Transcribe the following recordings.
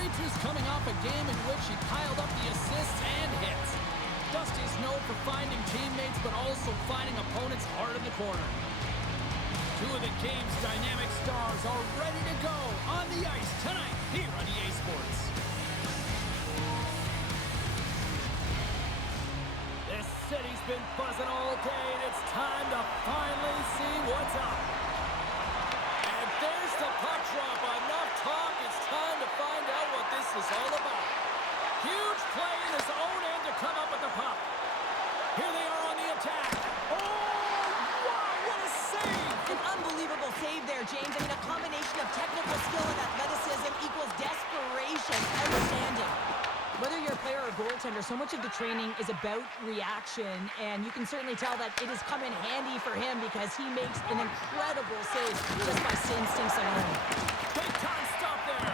3-2's coming off a game in which he piled up the assists and hits. Dusty's known for finding teammates, but also finding opponents hard in the corner. Two of the game's dynamic stars are ready to go on the ice tonight here on EA Sports. This city's been buzzing all day, and it's time to finally see what's up. And there's the puck drop. Enough talk. It's time to find out what this is all about. Huge play in his own end to come up with the puck. Here they are on the attack. Oh, wow, what a save! An unbelievable save there, James. I mean, a combination of technical skill and athleticism equals desperation. Outstanding. Whether you're a player or goaltender, so much of the training is about reaction, and you can certainly tell that it has come in handy for him because he makes an incredible save just by instincts alone. Big time stop there.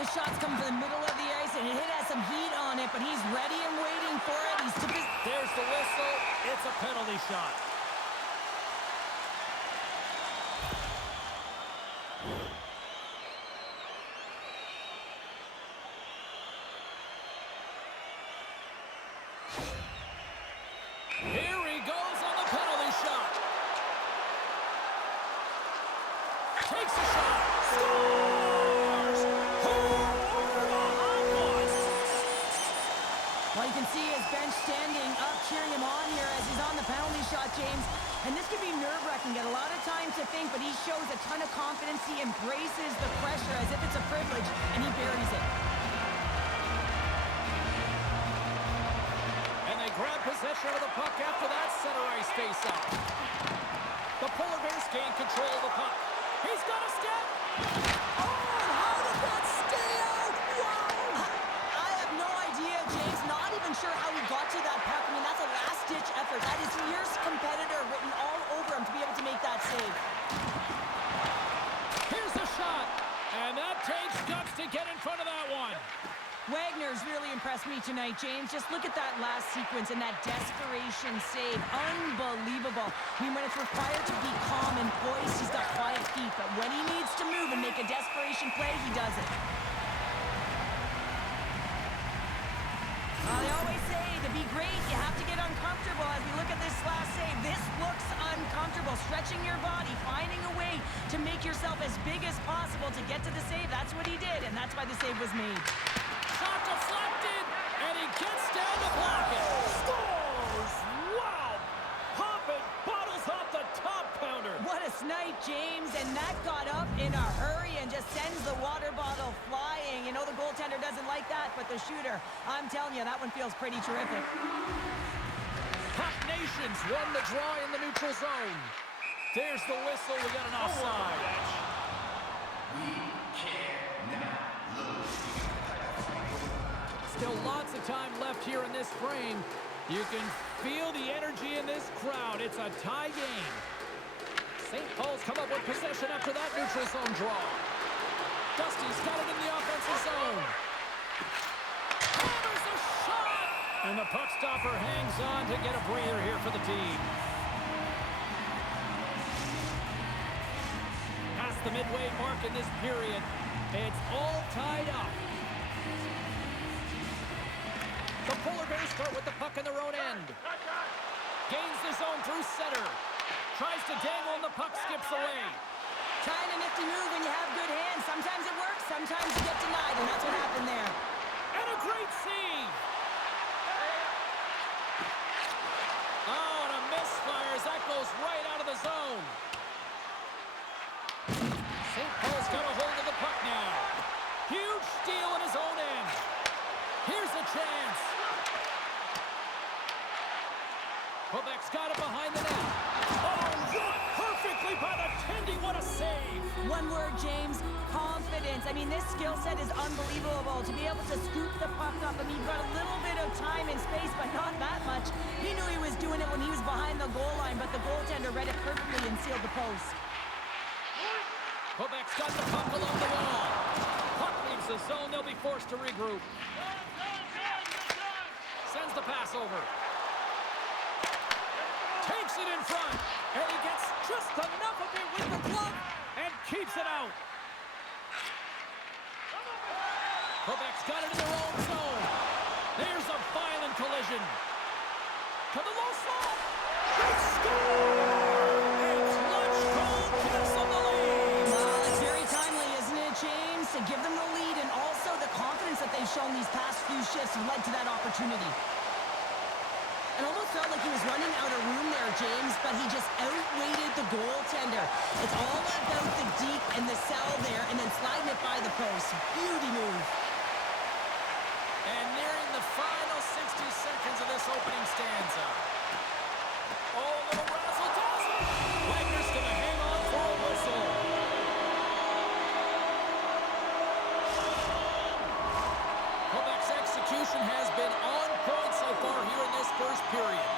The shot's come from the middle of the ice, and it has some heat on it, but he's ready and waiting for it. He's took his... There's the whistle. It's a penalty shot. Here he goes on the penalty shot. Takes a shot. Scores! Who are the hot ones? Well, you can see his bench standing up, cheering him on here as he's on the penalty shot, James. And this could be nerve-wracking. Got a lot of time to think, but he shows a ton of confidence. He embraces the pressure as if it's a privilege, and he buries it. And they grab possession of the puck after that center ice face-off. The Polar Bears gain control of the puck. He's got a step. Oh, how did that stay out? Wow! I have no idea, James. Not even sure how he got to that puck. I mean, that's a last-ditch effort. That is fierce competitor written all over him to be able to make that save. Here's the shot. And that takes guts to get in front of that one. Wagner's really impressed me tonight, James. Just look at that last sequence and that desperation save. Unbelievable. I mean, when it's required to be calm and poised, he's got quiet feet. But when he needs to move and make a desperation play, he does it. They always say to be great, you have to get uncomfortable. As we look at this last save, this looks uncomfortable. Stretching your body, finding a way to make yourself as big as possible to get to the save. That's what he did, and that's why the save was made. Shot deflected, and he gets down to block it. Scores! Wow! Popping bottles off the top pounder. What a snipe, James, and that got up in a hurry and just sends the water bottle flying. You know the goaltender doesn't like that, but the shooter, I'm telling you, that one feels pretty terrific. Puck Nations won the draw in the neutral zone. There's the whistle. We got an offside. We cannot lose. Still lots of time left here in this frame. You can feel the energy in this crowd. It's a tie game. St. Paul's come up with possession after that neutral zone draw. Dusty's got it in the offensive zone. Hammers a shot! And the puck stopper hangs on to get a breather here for the team. Past the midway mark in this period, it's all tied up. The Polar Bears start with the puck in their own end. Gains the zone through center. Tries to dangle and the puck skips away. Trying a nifty move when you have good hands. Sometimes it works, sometimes you get denied, and that's what happened there. And a great save. Oh, and a misfire as that goes right out of the zone. St. Paul's got a hold of the puck now. Huge steal in his own end. Here's a chance. Quebec's got it behind the net. Oh, run perfectly by the Tendy. What a save. One word, James, confidence. I mean, this skill set is unbelievable. To be able to scoop the puck up, I mean, you've got a little bit of time and space, but not that much. He knew he was doing it when he was behind the goal line, but the goaltender read it perfectly and sealed the post. Quebec's got the puck along the wall. Puck leaves the zone. They'll be forced to regroup. Sends the pass over. Takes it in front, and he gets just enough of it with the glove and keeps it out. opportunity. It almost felt like he was running out of room there, James, but he just outweighted the goaltender. It's all about the deke and the cell there, and then sliding it by the post. Beauty move. And nearing the final 60 seconds of this opening stanza. Oh, a little razzle-dazzle. Wagner's going to hang on for a whistle. Quebec's execution has been on point so far here in this first period.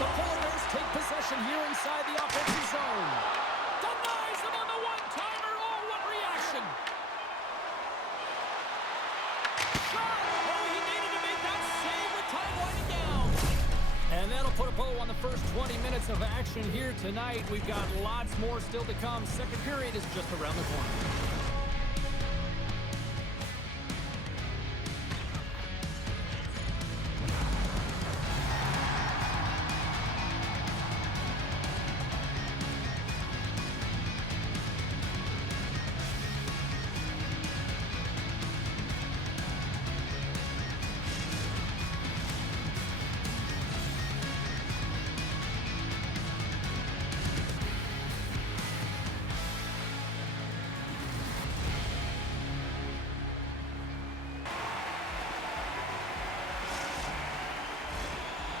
The Polar Bears take possession here inside the offensive zone. Denies them on the one-timer. Oh, what reaction. Shot. Oh, he needed to make that save with time winding down. And that'll put a bow on the first 20 minutes of action here tonight. We've got lots more still to come. Second period is just around the corner.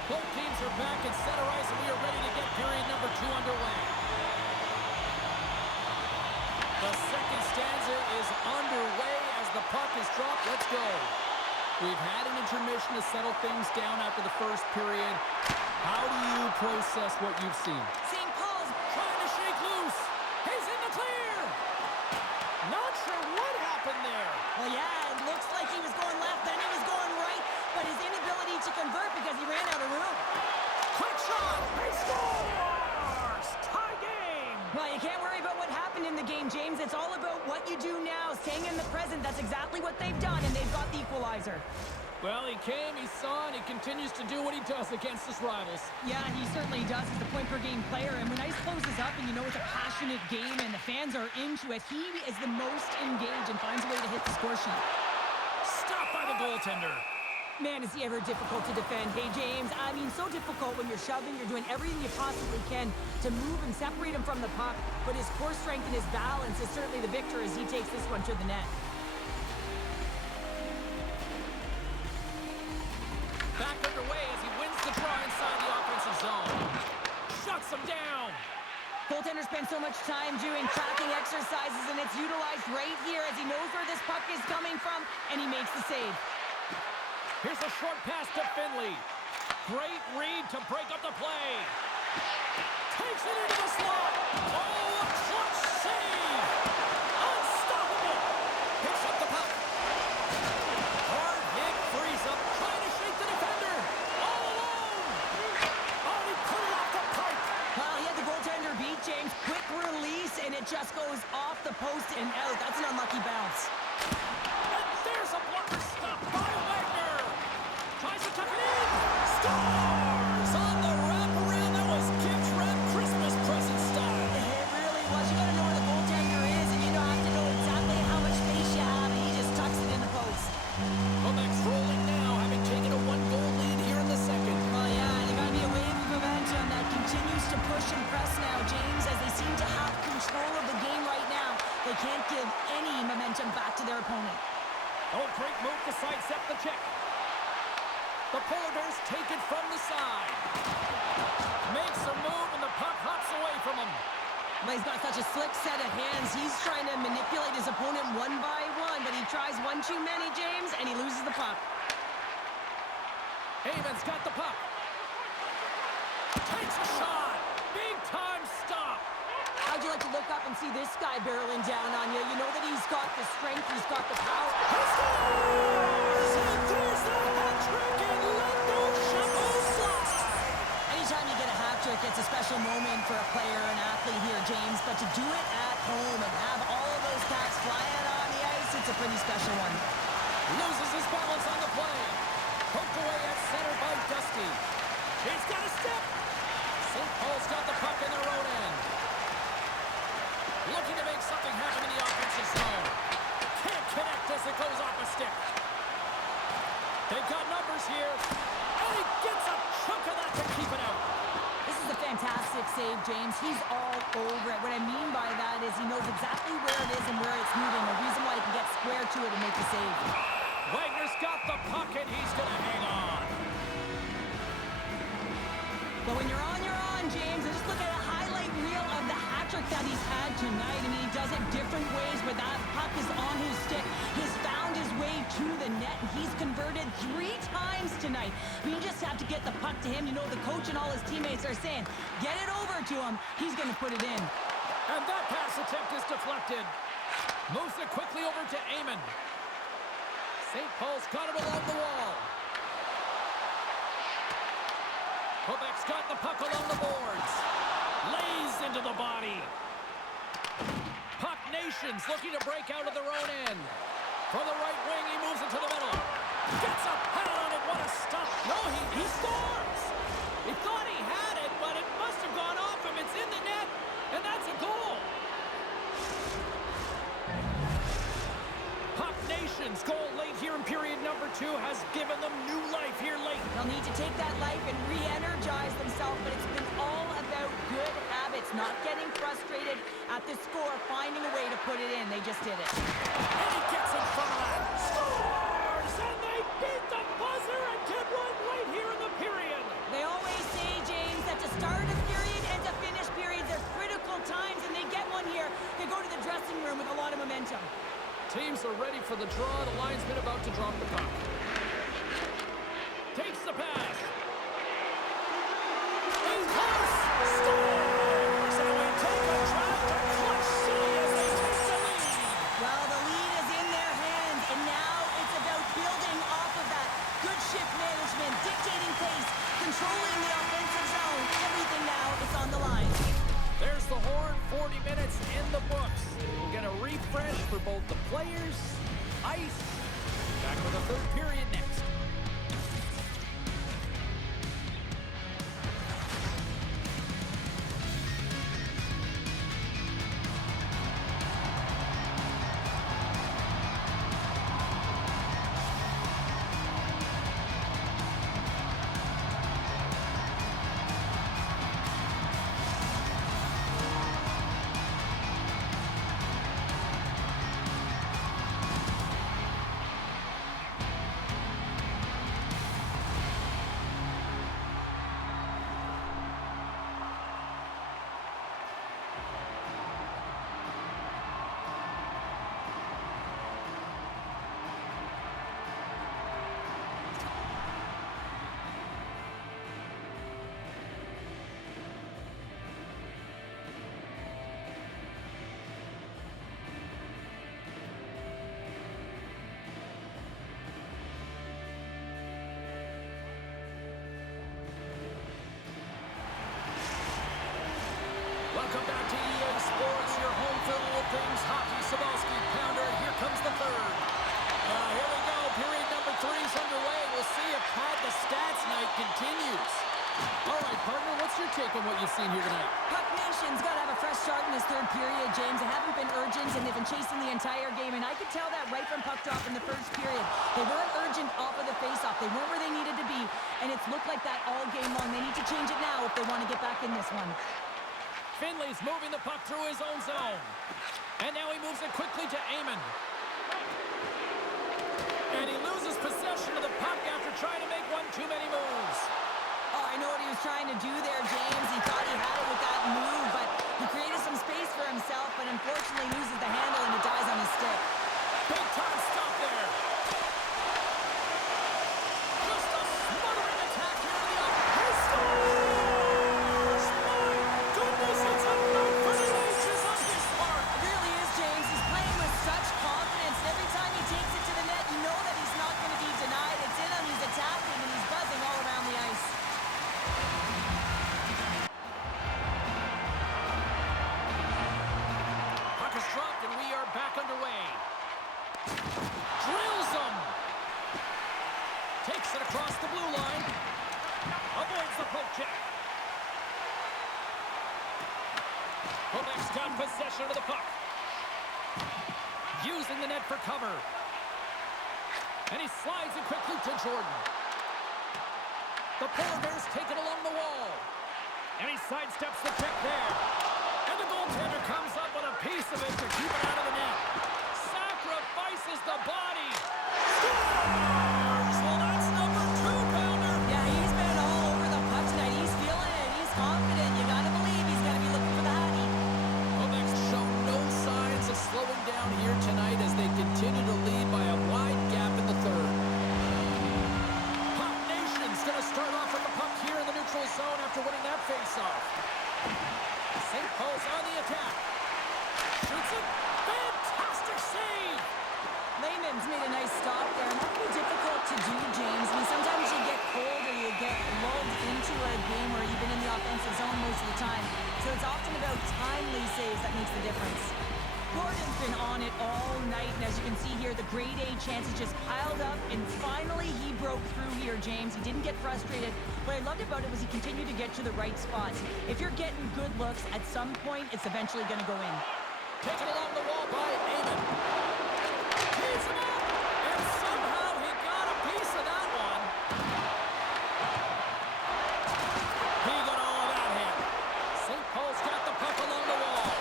Both teams are back at center ice, and we are ready to get period number 2 underway. The second stanza is underway as the puck is dropped. Let's go. We've had an intermission to settle things down after the first period. How do you process what you've seen? St. Paul's Trying to shake loose. He's in the clear. Not sure what happened there. Well, yeah, it looks like he was going left, then he was going right, but his inability to convert because he ran out of room. Quick shot. He scores. Tie game. Well, you can't worry about what happened in the game, James. It's all about what you do now, staying in the present. That's exactly what they've done, and they've got the equalizer. Well, he came, he saw, and he continues to do what he does against his rivals. Yeah, he certainly does. He's the point-per-game player, and when ice closes up and you know it's a passionate game and the fans are into it, he is the most engaged and finds a way to hit the score sheet. Stopped by the goaltender. Man, is he ever difficult to defend. Hey, James, I mean, so difficult when you're shoving, you're doing everything you possibly can to move and separate him from the puck, but his core strength and his balance is certainly the victor as he takes this one to the net. Back underway as he wins the draw inside the offensive zone. Shuts him down. Goaltender spends so much time doing tracking exercises, and it's utilized right here as he knows where this puck is coming from, and he makes the save. Here's a short pass to Finley. Great read to break up the play. Takes it into the slot. Oh, a clutch save. Unstoppable. Picks up the puck. Hard hit, frees up, trying to shake the defender. All alone. Oh, he put it off the pipe. Well, he had the goaltender beat, James. Quick release, and it just goes off the post and out. That's an unlucky bounce. And there's a blocker stop by Wagner. Tries to tuck it in. Scores on the wraparound. That was gift wrap Christmas present style. It really was. You gotta know where the goaltender is, and you don't have to know exactly how much space you have, and he just tucks it in the post. Quebec's rolling now, having taken a 1-goal lead here in the second. Well, yeah, and you gotta be a wave of momentum that continues to push and press now, James, as they seem to have control of the game right now. They can't give any momentum back to their opponent. Oh, great move to sidestep the check. The Polar Bears take it from the side. Makes a move, and the puck hops away from him. But he's got such a slick set of hands. He's trying to manipulate his opponent one by one, but he tries one too many, James, and he loses the puck. Haven's got the puck. Takes a shot. Big time stop. How'd you like to look up and see this guy barreling down on you? You know that he's got the strength, he's got the power. He scores! And there's the hat trick, and let those shovels fly. Anytime you get a hat trick, it's a special moment for a player, an athlete here, James. But to do it at home and have all of those packs flying on the ice, it's a pretty special one. Loses his balance on the play. Poked away at center by Dusty. He's got a step. St. Paul's got the puck in their own end. Looking to make something happen in the offensive zone. Can't connect as it goes off a stick. They've got numbers here. And he gets a chunk of that to keep it out. This is a fantastic save, James. He's all over it. What I mean by that is he knows exactly where it is and where it's moving. A reason why he can get square to it and make the save. Wagner's got the puck, and he's going to hang on. But when you're on, James. And just look at a highlight reel of the hat-trick that he's had tonight. I mean, he does it different ways where that puck is on his stick. He's found his way to the net, and he's converted 3 times tonight. I mean, you just have to get the puck to him. You know, the coach and all his teammates are saying, get it over to him. He's going to put it in. And that pass attempt is deflected. Moves it quickly over to Amon. St. Paul's got it along the wall. Quebec's got the puck along the boards. Lays into the body. Puck Nations looking to break out of their own end. From the right wing, he moves it to the middle. Gets a pad on it. What a stop. No, he scores. He thought he had it, but it must have gone off him. It's in the net, and that's a goal. Puck Nations goal late here in period number 2 has given them new life here late. They'll need to take that life and re-energize themselves, but it's been all about good habits, not getting frustrated at the score, finding a way to put it in. They just did it. And he gets in front of that. Scores! And they beat the buzzer and get one late here in the period. They always say, James, that to start a period and to finish periods are critical times, and they get one here. They go to the dressing room with a lot of momentum. Teams are ready for the draw. The linesman about to drop the puck. Takes the pass. In close. Scores! And we take a drive to Clutch City as they take the lead. Well, the lead is in their hands, and now it's about building off of that. Good shift management, dictating pace, controlling the offensive zone. Everything now is on the line. There's the horn. 40 minutes in the books. We'll get a refresh for both the players, ice. Back with the third period next. Welcome back to EA Sports, your home for all things hockey. Sabalski, Pounder, here comes the third. Here we go, period number 3 is underway. We'll see if Pad the Stats night continues. All right, partner, what's your take on what you've seen here tonight? Puck Nation's got to have a fresh start in this third period, James. They haven't been urgent, and they've been chasing the entire game, and I could tell that right from puck drop in the first period. They weren't urgent off of the faceoff. They weren't where they needed to be, and it's looked like that all game long. They need to change it now if they want to get back in this one. Finley's moving the puck through his own zone. And now he moves it quickly to Amon. And he loses possession of the puck after trying to make one too many moves. Oh, I know what he was trying to do there, James. He thought he had it with that move, but he created some space for himself, but unfortunately loses the handle and it dies on his stick. Big time stop there. Just a smothering attack here in the up. He scores! My goodness, it's a night for the ages on this part. It really is, James. He's playing with such confidence. And every time he takes it to the net, you know that he's not going to be denied. It's in him, he's attacking, and he's buzzing all around the ice. Puck is dropped and we are back underway. Drills him. Takes it across the blue line. Avoids the poke check. Quebec's got possession of the puck. Using the net for cover. And he slides it quickly to Jordan. The Polar Bears take it along the wall. And he sidesteps the kick there. And the goaltender comes up with a piece of it to keep it out of the net. Sacrifices the body. Scores! Well, that's number 2-pounder. Yeah, he's been all over the puck tonight. He's feeling it. He's confident. You got to believe he's going to be looking for the hattie. Quebec's shown no signs of slowing down here tonight as they continue to lead by a wide gap in the third. Puck Nation's going to start off with the puck here in the neutral zone after winning that faceoff. St. Paul's on the attack. Shoots it. Fantastic save. Layman's made a nice stop there, and that can be difficult to do, James. I mean, sometimes you get cold or you get lulled into a game where you've been in the offensive zone most of the time. So it's often about timely saves that makes the difference. Gordon's been on it all night, and as you can see here, the grade A chances just piled up, and finally he broke through here, James. He didn't get frustrated. What I loved about it was he continued to get to the right spots. If you're getting good looks, at some point, it's eventually going to go in. Taken along the wall by Eamon. Tees him up, and somehow he got a piece of that one. He got all of that hit. St. Paul's got the puck along the wall.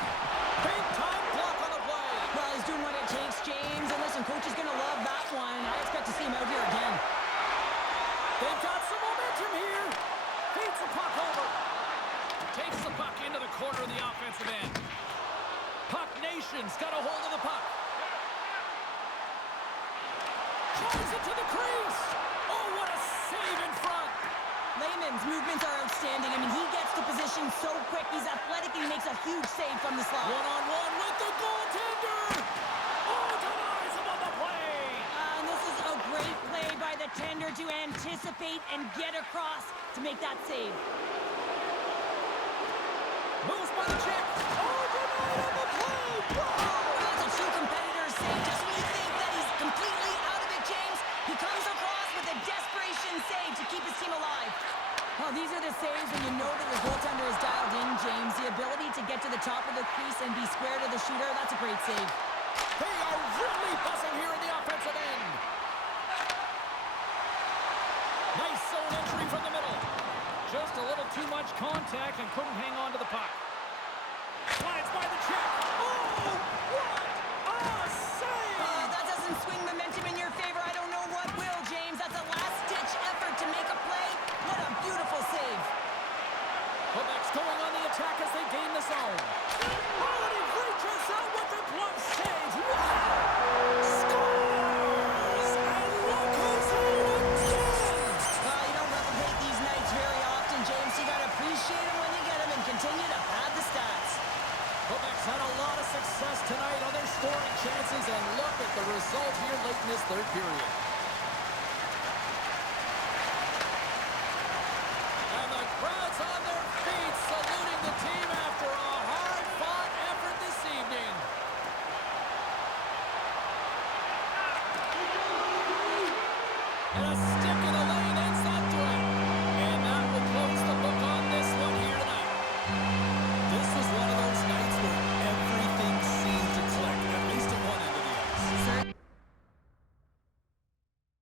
Big time block on the play. Well, he's doing what it takes, James. And listen, coach is going to love that one. I expect to see him out here again. They've got some momentum here. Feeds the puck over. Takes the puck into the corner of the offensive end. Puck Nation's got a hold of the puck. Drives it to the crease. Oh, what a save in front. Layman's movements are outstanding. I mean, he gets to position so quick. He's athletic and he makes a huge save from the slot. One-on-one with the goaltender. Oh, denies him on the play. And this is a great play by the tender to anticipate and get across to make that save. Moves by the check. Oh, denied on the play. Whoa. That's a true competitor's save. Just when you think that he's completely out of it, James, he comes across with a desperation save to keep his team alive. Oh, these are the saves when you know that your goaltender is dialed in, James. The ability to get to the top of the crease and be square to the shooter, that's a great save. They are really buzzing here in the offensive end. Nice zone entry from the middle. Just a little too much contact and couldn't hang on to the puck. Slides by the check. Oh, what a save! That doesn't swing momentum in your favor. I don't know what will, James. That's a last-ditch effort to make a play. What a beautiful save. Quebec's going on the attack as they gain the zone. Oh, and he reaches out with the glove save. Wow! Scores! And look who's here again! You don't replicate these nights very often, James. You got to appreciate them when you get them and continue to pad the stats. Quebec's had a lot of success tonight on their scoring chances, and look at the result here late in this third period.